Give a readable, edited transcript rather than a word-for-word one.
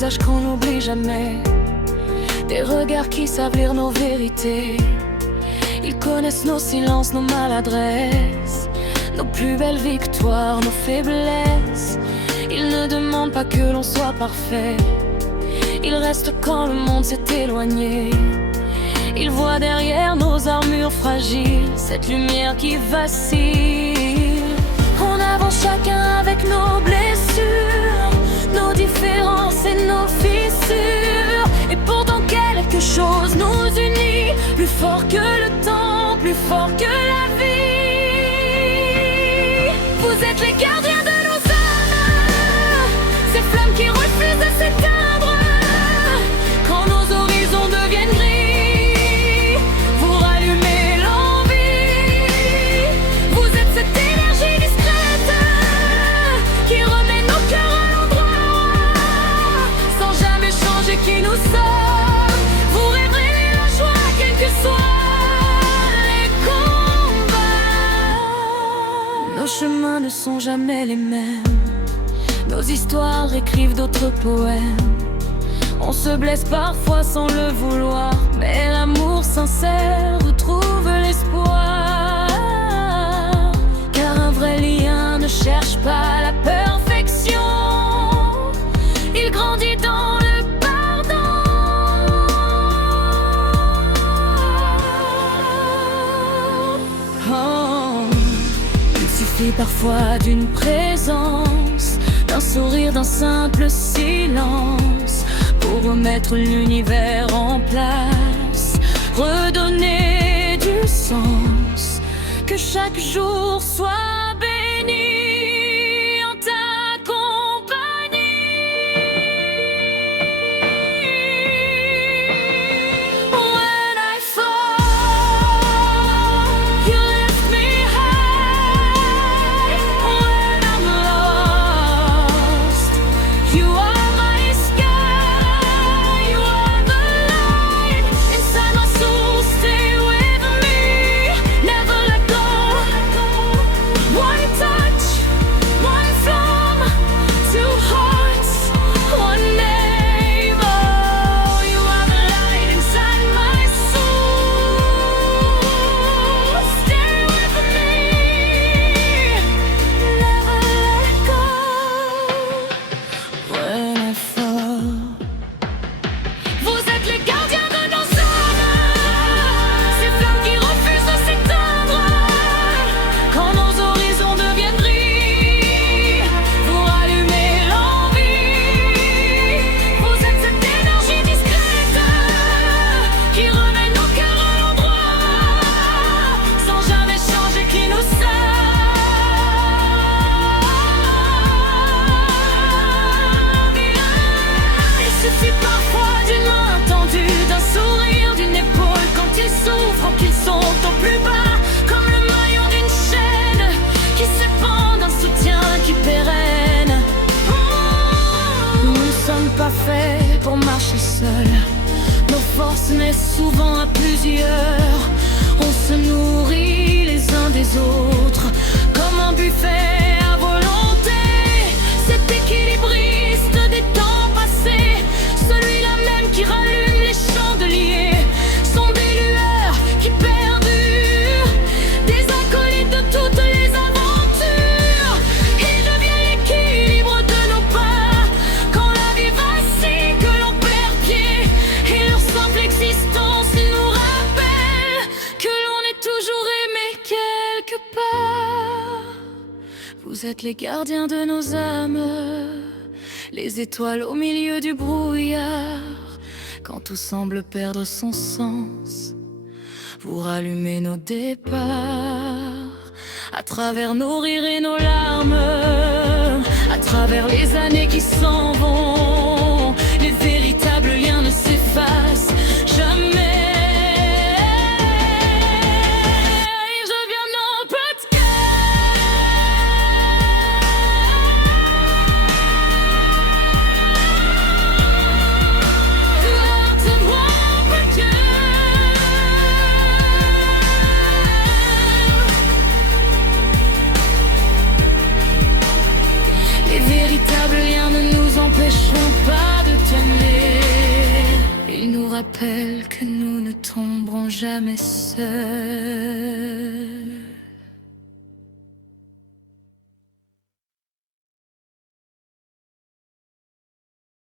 visages qu'on n'oublie jamais, des regards qui savent lire nos vérités. Ils connaissent nos silences, nos maladresses, nos plus belles victoires, nos faiblesses. Ils ne demandent pas que l'on soit parfait, ils restent quand le monde s'est éloigné. Ils voient derrière nos armures fragiles cette lumière qui vacille. On avance chacun avec nos blessures, nos différences et nos fissures. Et pourtant quelque chose nous unit, plus fort que le temps, plus fort que la vie. Vous êtes les gardiens de nos âmes, ces flammes qui refusent de s'éteindre. Quand nos horizons deviennent gris, vous rallumez l'envie. Vous êtes cette énergie discrète qui remet nos cœurs à l'endroit, sans jamais changer qui nous sommes. Vous révélez la joie, quels que soient les combats. Nos chemins ne sont jamais les mêmes, nos histoires écrivent d'autres poèmes. On se blesse parfois sans le vouloir, mais l'amour sincère retrouve l'espoir. Car un vrai lien ne cherche pas la perfection, il grandit dans le pardon. Oh, il suffit parfois d'une présence, d'un sourire, d'un simple silence, pour remettre l'univers en place, redonner du sens. Que chaque jour soit béni en ta compagnie. When I fall, you lift me high. When I'm lost, you are fait pour marcher seul. Nos forces naissent souvent à plusieurs. On se nourrit les uns des autres comme un buffet à volonté. Cet équilibriste des temps passés, celui-là même qui rallume les chandeliers, sont des lueurs qui perdurent, des acolytes de toutes les aventures. Ils deviennent l'équilibre de nos pas quand la vie vacille, que l'on perd pied. Et leur simple existence nous rappelle que l'on est toujours aimé quelque part. Vous êtes les gardiens de nos âmes, les étoiles au milieu du brouillard. Quand tout semble perdre son sens, vous rallumez nos départs. À travers nos rires et nos larmes, à travers les années qui s'en vont, les véritables liens ne s'effacent jamais. Les véritables liens ne nous empêcheront tomberont jamais seuls.